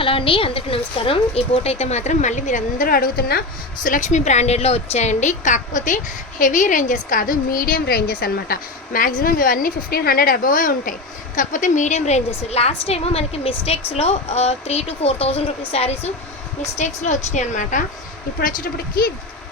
Hello అండి అందరికీ నమస్కారం. ఈ బోట్ అయితే మాత్రం మళ్ళీ మీరు అందరూ అడుగుతున్న సులక్ష్మి బ్రాండెడ్లో వచ్చాయండి. కాకపోతే హెవీ రేంజెస్ కాదు మీడియం రేంజెస్ అనమాట మ్యాక్సిమం ఇవన్నీ ఫిఫ్టీన్ హండ్రెడ్ అబోవే ఉంటాయి. కాకపోతే మీడియం రేంజెస్. లాస్ట్ టైము మనకి మిస్టేక్స్లో three to four thousand rupees saris మిస్టేక్స్లో వచ్చినాయి అనమాట ఇప్పుడు వచ్చేటప్పటికి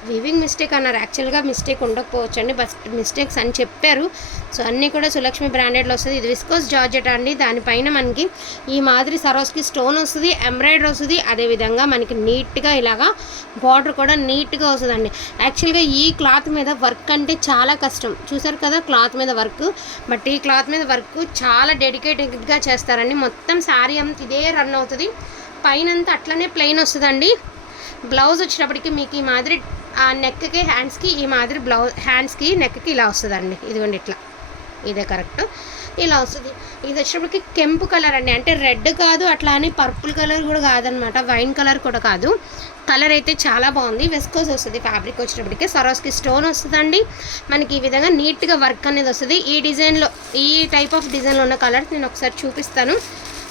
వివింగ్ మిస్టేక్ అన్నారు. యాక్చువల్గా మిస్టేక్ ఉండకపోవచ్చు అండి బస్ మిస్టేక్స్ అని చెప్పారు. సో అన్నీ కూడా సులక్ష్మి బ్రాండెడ్లో వస్తుంది. ఇది విస్కోస్ జార్జెట్ అండి. దానిపైన మనకి ఈ మాదిరి సరోస్కి స్టోన్ వస్తుంది. ఎంబ్రాయిడరీ వస్తుంది. అదేవిధంగా మనకి నీట్గా ఇలాగా బార్డర్ కూడా నీట్గా వస్తుందండి. యాక్చువల్గా ఈ క్లాత్ మీద వర్క్ అంటే చాలా కష్టం. చూసారు కదా క్లాత్ మీద వర్క్? బట్ ఈ క్లాత్ మీద వర్క్ చాలా డెడికేటెడ్గా చేస్తారండి. మొత్తం శారీ అంతా ఇదే రన్ అవుతుంది. పైన అంతా అట్లనే ప్లెయిన్ వస్తుందండి. బ్లౌజ్ వచ్చేటప్పటికి మీకు ఈ మాదిరి నెక్కి హ్యాండ్స్కి ఈ మాదిరి బ్లౌజ్ హ్యాండ్స్కి నెక్కి ఇలా వస్తుందండి. ఇదిగోండి ఇట్లా. ఇదే కరెక్ట్ ఇలా వస్తుంది. ఇది వచ్చేటప్పటికి కెంపు కలర్ అండి. అంటే రెడ్ కాదు అట్లా అని పర్పుల్ కలర్ కూడా కాదనమాట. వైన్ కలర్ కూడా కాదు. కలర్ అయితే చాలా బాగుంది. వెస్కోస్ వస్తుంది ఫ్యాబ్రిక్ వచ్చేటప్పటికి. సరోస్కి స్టోన్ వస్తుందండి. మనకి ఈ విధంగా నీట్గా వర్క్ అనేది వస్తుంది. ఈ డిజైన్లో ఈ టైప్ ఆఫ్ డిజైన్లో ఉన్న కలర్స్ నేను ఒకసారి చూపిస్తాను.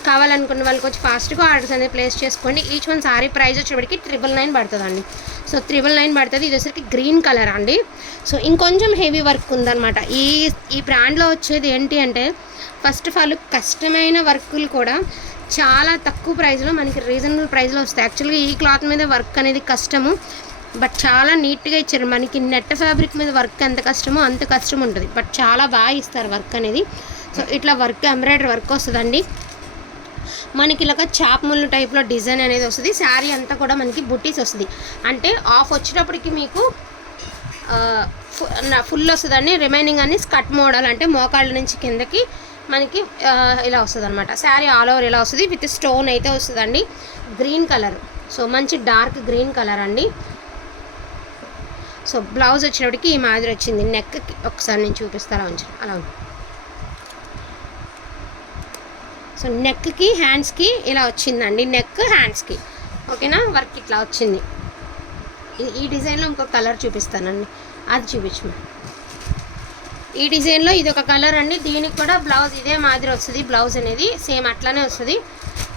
కావాలనుకున్న వాళ్ళకి వచ్చి ఫాస్ట్గా ఆర్డర్స్ అనేది ప్లేస్ చేసుకోండి. ఈచ్ వన్ సారీ ప్రైస్ వచ్చేప్పటికి ట్రిపుల్ నైన్ పడుతుందండి. సో త్రిబుల్ నైన్ పడుతుంది. ఇది వచ్చరికి గ్రీన్ కలర్ అండి. సో ఇంకొంచెం హెవీ వర్క్ ఉందన్నమాట. ఈ ఈ బ్రాండ్లో వచ్చేది ఏంటి అంటే ఫస్ట్ ఆఫ్ ఆల్ కష్టమైన వర్కులు కూడా చాలా తక్కువ ప్రైస్లో మనకి రీజనబుల్ ప్రైస్లో వస్తాయి. యాక్చువల్గా ఈ క్లాత్ మీద వర్క్ అనేది కష్టము. బట్ చాలా నీట్గా ఇచ్చారు. మనకి నెట్ ఫ్యాబ్రిక్ మీద వర్క్ ఎంత కష్టమో అంత కష్టం ఉంటుంది. బట్ చాలా బాగా ఇస్తారు వర్క్ అనేది. సో ఇట్లా వర్క్ ఎంబ్రాయిడరీ వర్క్ వస్తుందండి. మనకి ఇలాగ చాప్ ముళ్ళు టైప్లో డిజైన్ అనేది వస్తుంది. శారీ అంతా కూడా మనకి బుట్టీస్ వస్తుంది. అంటే ఆఫ్ వచ్చేటప్పటికి మీకు ఫుల్ వస్తుందండి. రిమైనింగ్ అన్ని స్కట్ మోడల్ అంటే మోకాళ్ళ నుంచి కిందకి మనకి ఇలా వస్తుంది అనమాట శారీ ఆల్ ఓవర్ ఇలా వస్తుంది. విత్ స్టోన్ అయితే వస్తుందండి. Green colour. సో మంచి డార్క్ గ్రీన్ కలర్ అండి. సో బ్లౌజ్ వచ్చినప్పటికి ఈ మాదిరి వచ్చింది. నెక్కి ఒకసారి నేను చూపిస్తారా ఉంచు. అలా ఉంది. సో నెక్కి హ్యాండ్స్కి ఇలా వచ్చిందండి. నెక్ హ్యాండ్స్కి ఓకేనా? వర్క్ ఇట్లా వచ్చింది. ఈ- డిజైన్లో ఇంకో కలర్ చూపిస్తానండి. అది చూపించు. ఈ డిజైన్లో ఇది ఒక కలర్ అండి. దీనికి కూడా బ్లౌజ్ ఇదే మాదిరి వస్తుంది. బ్లౌజ్ అనేది సేమ్ అట్లానే వస్తుంది.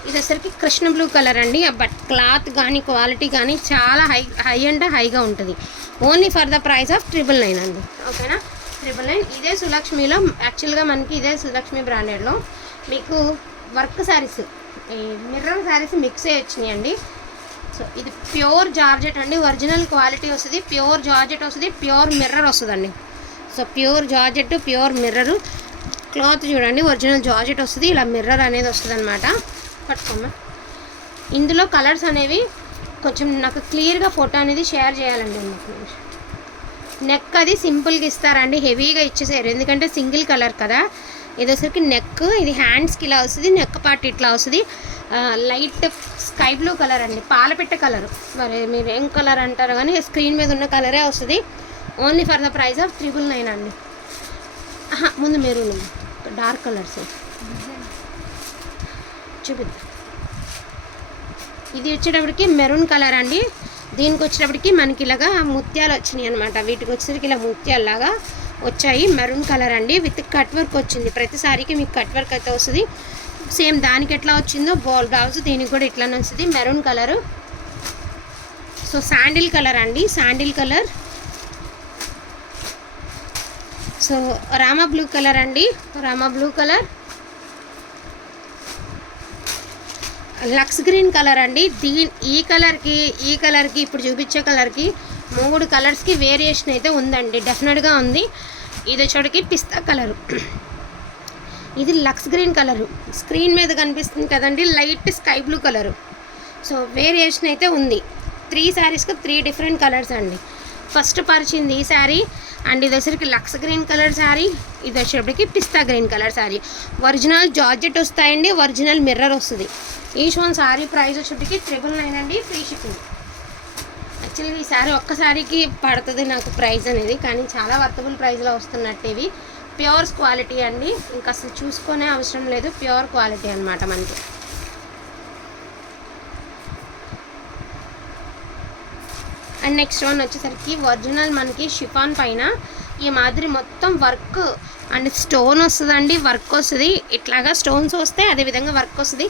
ఇది వచ్చరికి కృష్ణ బ్లూ కలర్ అండి. బట్ క్లాత్ కానీ క్వాలిటీ కానీ చాలా హై హై అండ్ హైగా ఉంటుంది. Only for the price of triple nine అండి. ఓకేనా? ట్రిపుల్ నైన్ ఇదే సులక్ష్మిలో యాక్చువల్గా మనకి ఇదే సులక్ష్మి బ్రాండెడ్లో మీకు వర్క్ శారీస్ ఈ మిర్రర్ శారీస్ మిక్స్ అయ్యి వచ్చినాయండి. సో ఇది ప్యూర్ జార్జెట్ అండి. ఒరిజినల్ క్వాలిటీ వస్తుంది. ప్యూర్ జార్జెట్ వస్తుంది. ప్యూర్ మిర్రర్ వస్తుందండి. So pure georgette pure mirror. Cloth చూడండి. ఒరిజినల్ జార్జెట్ వస్తుంది. ఇలా మిర్రర్ అనేది వస్తుంది అనమాట పట్టుకోమ్మా. ఇందులో కలర్స్ అనేవి కొంచెం నాకు క్లియర్గా ఫోటో అనేది షేర్ చేయాలండి మీకు. నెక్ అది సింపుల్గా ఇస్తారండి. హెవీగా ఇచ్చేసారు. ఎందుకంటే సింగిల్ కలర్ కదా. ఇది వచ్చరికి నెక్ ఇది హ్యాండ్స్కి ఇలా వస్తుంది నెక్ పార్ట్ ఇట్లా వస్తుంది. లైట్ స్కై బ్లూ కలర్ అండి పాలపిట్ట కలర్ మరి మీరు ఏం కలర్ అంటారు కానీ స్క్రీన్ మీద ఉన్న కలరే వస్తుంది. Only for the price of triple nine అండి. ముందు మెరూన్ డార్క్ కలర్స్ చూపిద్దాం. ఇది వచ్చేటప్పటికి మెరూన్ కలర్ అండి. దీనికి వచ్చేటప్పటికి మనకి ఇలాగా ముత్యాలు వచ్చినాయి అనమాట వీటికి వచ్చేసరికి ఇలా ముత్యాల్లాగా వచ్చాయి. మెరూన్ కలర్ అండి. విత్ కట్ వర్క్ వచ్చింది. ప్రతిసారికి మీకు కట్ వర్క్ అయితే వస్తుంది. సేమ్ దానికి ఎట్లా వచ్చిందో బాల్ బ్లౌజ్ దీనికి కూడా ఇట్లానే వస్తుంది. Maroon colour. So sandal colour అండి. Sandal colour. So Rama blue colour అండి. Rama blue colour. Lux green colour అండి. దీని ఈ కలర్కి ఈ కలర్కి ఇప్పుడు చూపించే కలర్కి మూడు కలర్స్కి వేరియేషన్ అయితే ఉందండి. డెఫినెట్గా ఉంది. ఇది వచ్చేటికి పిస్తా కలరు. ఇది లక్స్ గ్రీన్ కలరు. స్క్రీన్ మీద కనిపిస్తుంది కదండి light sky blue colour. So variation అయితే ఉంది. త్రీ శారీస్కి త్రీ డిఫరెంట్ కలర్స్ అండి. ఫస్ట్ పరిచింది ఈ శారీ. అండ్ ఇది వచ్చరికి లక్స్ గ్రీన్ కలర్ శారీ. ఇది వచ్చేటప్పటికి పిస్తా green colour sari. Original georgette వస్తాయండి ఒరిజినల్ మిర్రర్ వస్తుంది. ఈచ్ వన్ శారీ ప్రైస్ వచ్చేటప్పటికి త్రిబుల్ నైన్ అండి ఫ్రీ షిప్పింగ్. యాక్చువల్గా ఈ ఒక్కసారికి పడుతుంది నాకు ప్రైస్ అనేది కానీ చాలా వర్తబుల్ ప్రైస్లో వస్తున్నట్టు ఇవి. ప్యూర్స్ క్వాలిటీ అండి. ఇంకా అసలు చూసుకునే అవసరం లేదు. ప్యూర్ క్వాలిటీ అనమాట మనకి. అండ్ నెక్స్ట్ వన్ వచ్చేసరికి ఒరిజినల్ మనకి షిఫాన్ పైన. ఈ మాదిరి మొత్తం వర్క్ అండ్ స్టోన్ వస్తుందండి వర్క్ వస్తుంది. ఇట్లాగా స్టోన్స్ వస్తే అదేవిధంగా వర్క్ వస్తుంది.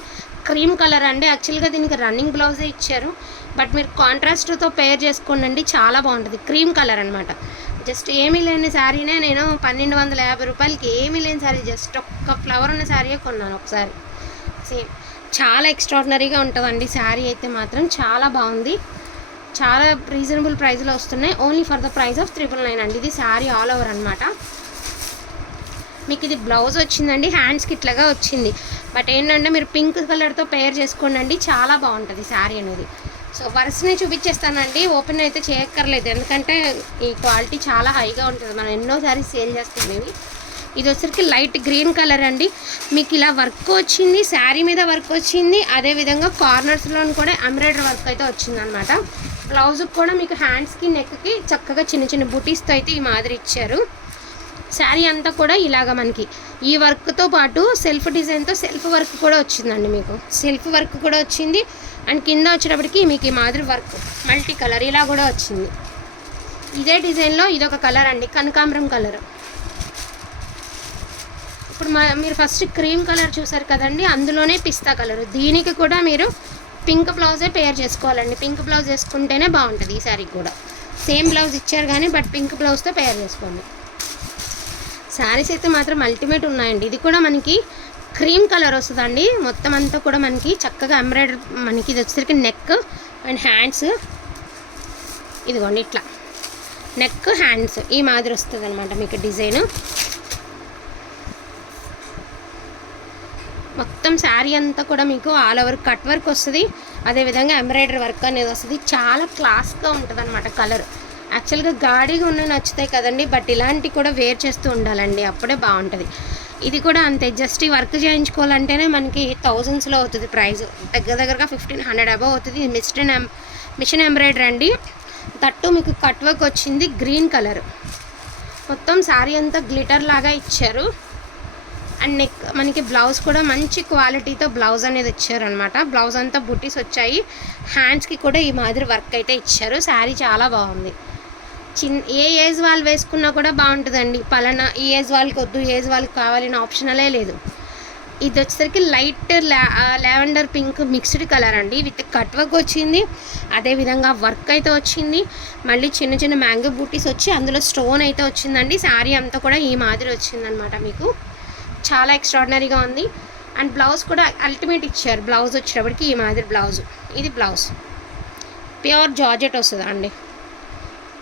క్రీమ్ కలర్ అండి. యాక్చువల్గా దీనికి రన్నింగ్ బ్లౌజే ఇచ్చారు. బట్ మీరు కాంట్రాస్ట్తో పేర్ చేసుకోండి చాలా బాగుంటుంది. క్రీమ్ కలర్ అనమాట జస్ట్ ఏమీ లేని శారీనే నేను పన్నెండు వందల యాభై రూపాయలకి ఏమీ లేని శారీ జస్ట్ ఒక్క ఫ్లవర్ ఉన్న శారీయే కొన్నాను ఒకసారి. సేమ్. చాలా ఎక్స్ట్రాడినరీగా ఉంటుందండి. శారీ అయితే మాత్రం చాలా బాగుంది. చాలా రీజనబుల్ ప్రైస్లో వస్తున్నాయి. Only for the price of triple nine అండి. ఇది శారీ ఆల్ ఓవర్ అనమాట మీకు ఇది బ్లౌజ్ వచ్చిందండి హ్యాండ్స్కి ఇట్లాగా వచ్చింది. బట్ ఏంటంటే మీరు పింక్ కలర్తో పేర్ చేసుకోండి చాలా బాగుంటుంది శారీ అనేది. సో వరుసనే చూపించేస్తానండి ఓపెన్ అయితే చేయక్కర్లేదు. ఎందుకంటే ఈ క్వాలిటీ చాలా హైగా ఉంటుంది. మనం ఎన్నో సారీ సేల్ చేస్తాం ఇది వచ్చరికి లైట్ గ్రీన్ కలర్ అండి. మీకు ఇలా వర్క్ వచ్చింది శారీ మీద వర్క్ వచ్చింది అదేవిధంగా కార్నర్స్లో కూడా ఎంబ్రాయిడరీ వర్క్ అయితే వచ్చిందనమాట. బ్లౌజ్కి కూడా మీకు హ్యాండ్స్కి నెక్కి చక్కగా చిన్న చిన్న బుటీస్తో అయితే ఈ మాదిరి ఇచ్చారు. శారీ అంతా కూడా ఇలాగ మనకి. ఈ వర్క్తో పాటు సెల్ఫ్ డిజైన్తో సెల్ఫ్ వర్క్ కూడా వచ్చిందండి మీకు. సెల్ఫ్ వర్క్ కూడా వచ్చింది. అండ్ కింద వచ్చేటప్పటికి మీకు ఈ మాదిరి వర్క్ మల్టీ కలర్ ఇలా కూడా వచ్చింది. ఇదే డిజైన్లో ఇదొక కలర్ అండి కనకాంబరం కలర్. ఇప్పుడు మా మీరు ఫస్ట్ క్రీమ్ కలర్ చూసారు కదండి అందులోనే పిస్తా కలర్. దీనికి కూడా మీరు పింక్ బ్లౌజే పేర్ చేసుకోవాలండి. పింక్ బ్లౌజ్ వేసుకుంటేనే బాగుంటుంది ఈ శారీకి కూడా. సేమ్ బ్లౌజ్ ఇచ్చారు కానీ బట్ పింక్ బ్లౌజ్తో పేర్ చేసుకోండి. శారీస్ అయితే మాత్రం అల్టిమేట్ ఉన్నాయండి. ఇది కూడా మనకి క్రీమ్ కలర్ వస్తుందండి. మొత్తం అంతా కూడా మనకి చక్కగా ఎంబ్రాయిడరీ మనకి ఇది వచ్చేసరికి నెక్ అండ్ హ్యాండ్స్ ఇదిగోండి ఇట్లా. నెక్ హ్యాండ్స్ ఈ మాదిరి వస్తుంది అనమాట మీకు డిజైన్. మొత్తం శారీ అంతా కూడా మీకు ఆల్ ఓవర్ కట్ వర్క్ వస్తుంది. అదేవిధంగా ఎంబ్రాయిడరీ వర్క్ అనేది వస్తుంది. చాలా క్లాస్గా ఉంటుంది అనమాట కలర్. యాక్చువల్గా గాడిగా ఉన్న నచ్చుతాయి కదండి బట్ ఇలాంటివి కూడా వేర్ చేస్తూ ఉండాలండి. అప్పుడే బాగుంటుంది. ఇది కూడా అంతే జస్ట్ ఈ వర్క్ చేయించుకోవాలంటేనే మనకి థౌజండ్స్లో అవుతుంది ప్రైస్. దగ్గర దగ్గరగా ఫిఫ్టీన్ హండ్రెడ్ అబవ్ అవుతుంది. ఇది మిషన్ ఎం మిషన్ ఎంబ్రాయిడరీ అండి. తట్టు మీకు కట్ వర్క్ వచ్చింది గ్రీన్ కలర్. మొత్తం శారీ అంతా గ్లిటర్ లాగా ఇచ్చారు. అండ్ నెక్ మనకి బ్లౌజ్ కూడా మంచి క్వాలిటీతో బ్లౌజ్ అనేది ఇచ్చారనమాట బ్లౌజ్ అంతా బుటీస్ వచ్చాయి. హ్యాండ్స్కి కూడా ఈ మాదిరి వర్క్ అయితే ఇచ్చారు. శారీ చాలా బాగుంది. చిన్ ఏ ఏజ్ వాళ్ళు వేసుకున్నా కూడా బాగుంటుందండి. పలానా ఈ ఏజ్ వాళ్ళకి వద్దు ఈ ఏజ్ వాళ్ళకి కావాలని ఆప్షనలే లేదు. ఇది వచ్చేసరికి light lavender pink mixed colour అండి. విత్ కట్ వర్క్ వచ్చింది. అదేవిధంగా వర్క్ అయితే వచ్చింది. మళ్ళీ చిన్న చిన్న మ్యాంగో బూటీస్ వచ్చి అందులో స్టోన్ అయితే వచ్చిందండి. శారీ అంతా కూడా ఈ మాదిరి వచ్చిందనమాట మీకు. చాలా ఎక్స్ట్రాడినరీగా ఉంది. అండ్ బ్లౌజ్ కూడా అల్టిమేట్ ఇచ్చారు. బ్లౌజ్ వచ్చేటప్పటికి ఈ మాదిరి బ్లౌజ్. ఇది బ్లౌజ్. ప్యూర్ జార్జెట్ వస్తుంది అండి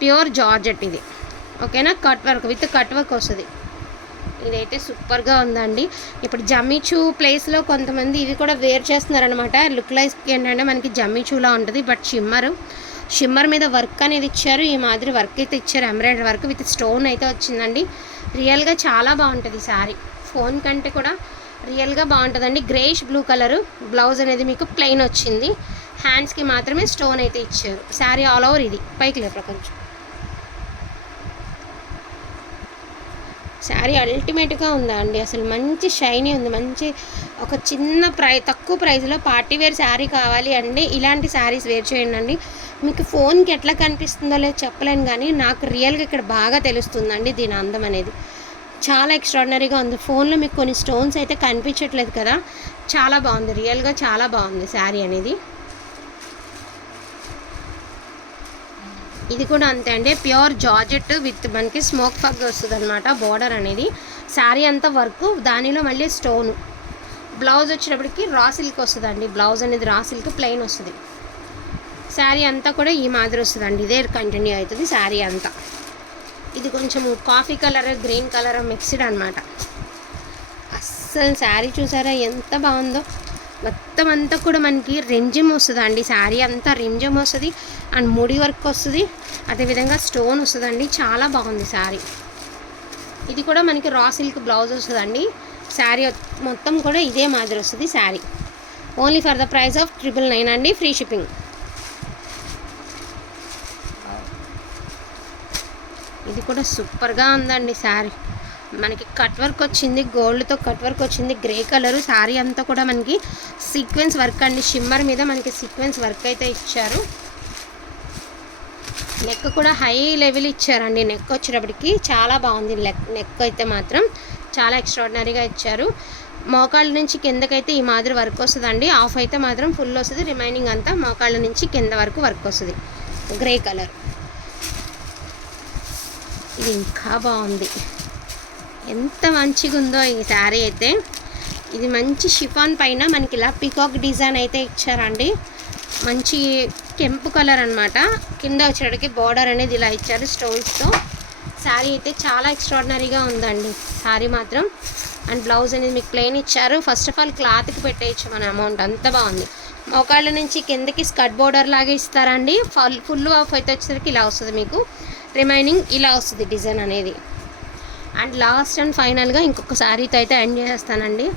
ప్యూర్ జార్జెట్ ఇది. ఓకేనా? Cut work with cut work వస్తుంది. ఇదైతే సూపర్గా ఉందండి. ఇప్పుడు జమ్మిచూ ప్లేస్లో కొంతమంది ఇవి కూడా వేర్ చేస్తున్నారనమాట లుక్ లైస్ ఏంటంటే మనకి జమ్మిచూలా ఉంటుంది బట్ షిమ్మర్. షిమ్మర్ మీద వర్క్ అనేది ఇచ్చారు. ఈ మాదిరి వర్క్ అయితే ఇచ్చారు. ఎంబ్రాయిడరీ వర్క్ విత్ స్టోన్ అయితే వచ్చిందండి. రియల్గా చాలా బాగుంటుంది శారీ. ఫోన్ కంటే కూడా రియల్గా బాగుంటుందండి. Greyish blue colour. బ్లౌజ్ అనేది మీకు ప్లెయిన్ వచ్చింది. హ్యాండ్స్కి మాత్రమే స్టోన్ అయితే ఇచ్చారు. శారీ ఆల్ ఓవర్ ఇది. పైకి లేపరా కొంచెం శారీ అల్టిమేట్గా ఉందా అండి? అసలు మంచి షైనీ ఉంది. మంచి ఒక చిన్న ప్రై తక్కువ ప్రైస్లో పార్టీ వేర్ శారీ కావాలి అండి. ఇలాంటి శారీస్ వేర్ చేయండి అండి. మీకు ఫోన్కి ఎట్లా కనిపిస్తుందో లేదో చెప్పలేను కానీ నాకు రియల్గా ఇక్కడ బాగా తెలుస్తుందండి దీని అందం అనేది. చాలా ఎక్స్ట్రాడినరీగా ఉంది. ఫోన్లో మీకు కొన్ని స్టోన్స్ అయితే కనిపించట్లేదు కదా. చాలా బాగుంది. రియల్గా చాలా బాగుంది శారీ అనేది. ఇది కూడా అంతే అండి. ప్యూర్ జార్జెట్ విత్ మనకి స్మోక్ ఫగ్ వస్తుంది అనమాట బార్డర్ అనేది. శారీ అంతా వర్క్ దానిలో మళ్ళీ స్టోను. బ్లౌజ్ వచ్చినప్పటికి రా సిల్క్ వస్తుందండి. బ్లౌజ్ అనేది రా సిల్క్ ప్లెయిన్ వస్తుంది. శారీ అంతా కూడా ఈ మాదిరి వస్తుందండి. ఇదే కంటిన్యూ అవుతుంది శారీ అంతా. ఇది కొంచెం coffee colour green colour mixed అనమాట అస్సలు శారీ చూసారా ఎంత బాగుందో. మొత్తం అంతా కూడా మనకి రెంజిమ్ వస్తుంది అండి శారీ అంతా రెంజిమ్ వస్తుంది అండ్ ముడి వర్క్ వస్తుంది. అదేవిధంగా స్టోన్ వస్తుందండి. చాలా బాగుంది శారీ. ఇది కూడా మనకి రా సిల్క్ బ్లౌజ్ వస్తుందండి. శారీ మొత్తం కూడా ఇదే మాదిరి వస్తుంది sari. Only for the price of triple nine అండి. Free shipping. ఇది కూడా సూపర్గా ఉందండి శారీ. మనకి కట్ వర్క్ వచ్చింది గోల్డ్తో కట్ వర్క్ వచ్చింది గ్రే కలర్ శారీ అంతా కూడా మనకి సీక్వెన్స్ వర్క్ అండి. షిమ్మర్ మీద మనకి సీక్వెన్స్ వర్క్ అయితే ఇచ్చారు. నెక్ కూడా హై లెవెల్ ఇచ్చారండి. నెక్ వచ్చేటప్పటికి చాలా బాగుంది. నెక్ నెక్ అయితే మాత్రం చాలా ఎక్స్ట్రాడినరీగా ఇచ్చారు. మోకాళ్ళ నుంచి కిందకైతే ఈ మాదిరి వర్క్ వస్తుందండి. ఆఫ్ అయితే మాత్రం ఫుల్ వస్తుంది. రిమైనింగ్ అంతా మోకాళ్ళ నుంచి కింద వరకు వర్క్ వస్తుంది. గ్రే కలర్ ఇది ఇంకా బాగుంది. ఎంత మంచిగా ఉందో ఈ శారీ అయితే. ఇది మంచి షిఫాన్ పైన మనకి ఇలా పికాక్ డిజైన్ అయితే ఇచ్చారండి. మంచి కెంపు కలర్ అనమాట కింద వచ్చేటికి బార్డర్ అనేది ఇలా ఇచ్చారు స్టోన్స్తో. శారీ అయితే చాలా ఎక్స్ట్రాడినరీగా ఉందండి. శారీ మాత్రం. అండ్ బ్లౌజ్ అనేది మీకు ప్లెయిన్ ఇచ్చారు. ఫస్ట్ ఆఫ్ ఆల్ క్లాత్కి పెట్టేయచ్చు మన అమౌంట్. అంత బాగుంది. మోకాళ్ళ నుంచి కిందకి స్కర్ట్ బోర్డర్ లాగా ఇస్తారండి. ఫుల్ ఫుల్ ఆఫ్ అయితే వచ్చేసరికి ఇలా వస్తుంది మీకు. రిమైనింగ్ ఇలా వస్తుంది డిజైన్ అనేది. అండ్ లాస్ట్ అండ్ ఫైనల్గా ఇంకొక శారీతో అయితే ఎండ్ చేసేస్తానండి.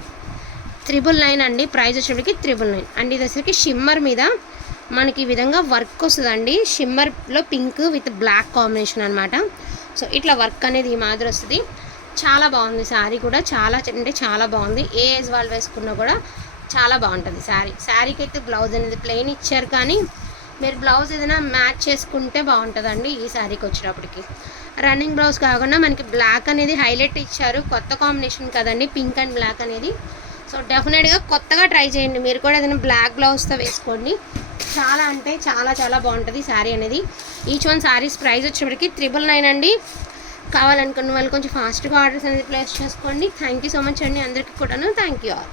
త్రిబుల్ నైన్ అండి. ప్రైజ్ వచ్చేటికి త్రిబుల్ నైన్ అండ్ ఇది వచ్చేసరికి షిమ్మర్ మీద మనకి ఈ విధంగా వర్క్ వస్తుందండి. షిమ్మర్లో పింక్ విత్ బ్లాక్ కాంబినేషన్ అనమాట సో ఇట్లా వర్క్ అనేది ఈ మాదిరి వస్తుంది. చాలా బాగుంది శారీ కూడా. చాలా అంటే చాలా బాగుంది. ఏ ఏజ్ వాళ్ళు వేసుకున్నా కూడా చాలా బాగుంటుంది శారీ. శారీకి అయితే బ్లౌజ్ అనేది ప్లెయిన్ ఇచ్చారు కానీ మీరు బ్లౌజ్ ఏదైనా మ్యాచ్ చేసుకుంటే బాగుంటుందండి ఈ శారీకి వచ్చేటప్పటికి. రన్నింగ్ బ్లౌజ్ కాకుండా మనకి బ్లాక్ అనేది హైలైట్ ఇచ్చారు. కొత్త కాంబినేషన్ కదండి పింక్ అండ్ బ్లాక్ అనేది. సో డెఫినెట్గా కొత్తగా ట్రై చేయండి. మీరు కూడా ఏదైనా బ్లాక్ బ్లౌజ్తో వేసుకోండి. చాలా అంటే చాలా చాలా బాగుంటుంది శారీ అనేది. ఈచ్ వన్ శారీస్ ప్రైస్ వచ్చేప్పటికి త్రిబుల్ నైన్ అండి. కావాలనుకున్న వాళ్ళు కొంచెం ఫాస్ట్గా ఆర్డర్స్ అనేది ప్లేస్ చేసుకోండి. థ్యాంక్ యూ సో మచ్ అండి. అందరికీ కూడాను థ్యాంక్ యూ ఆల్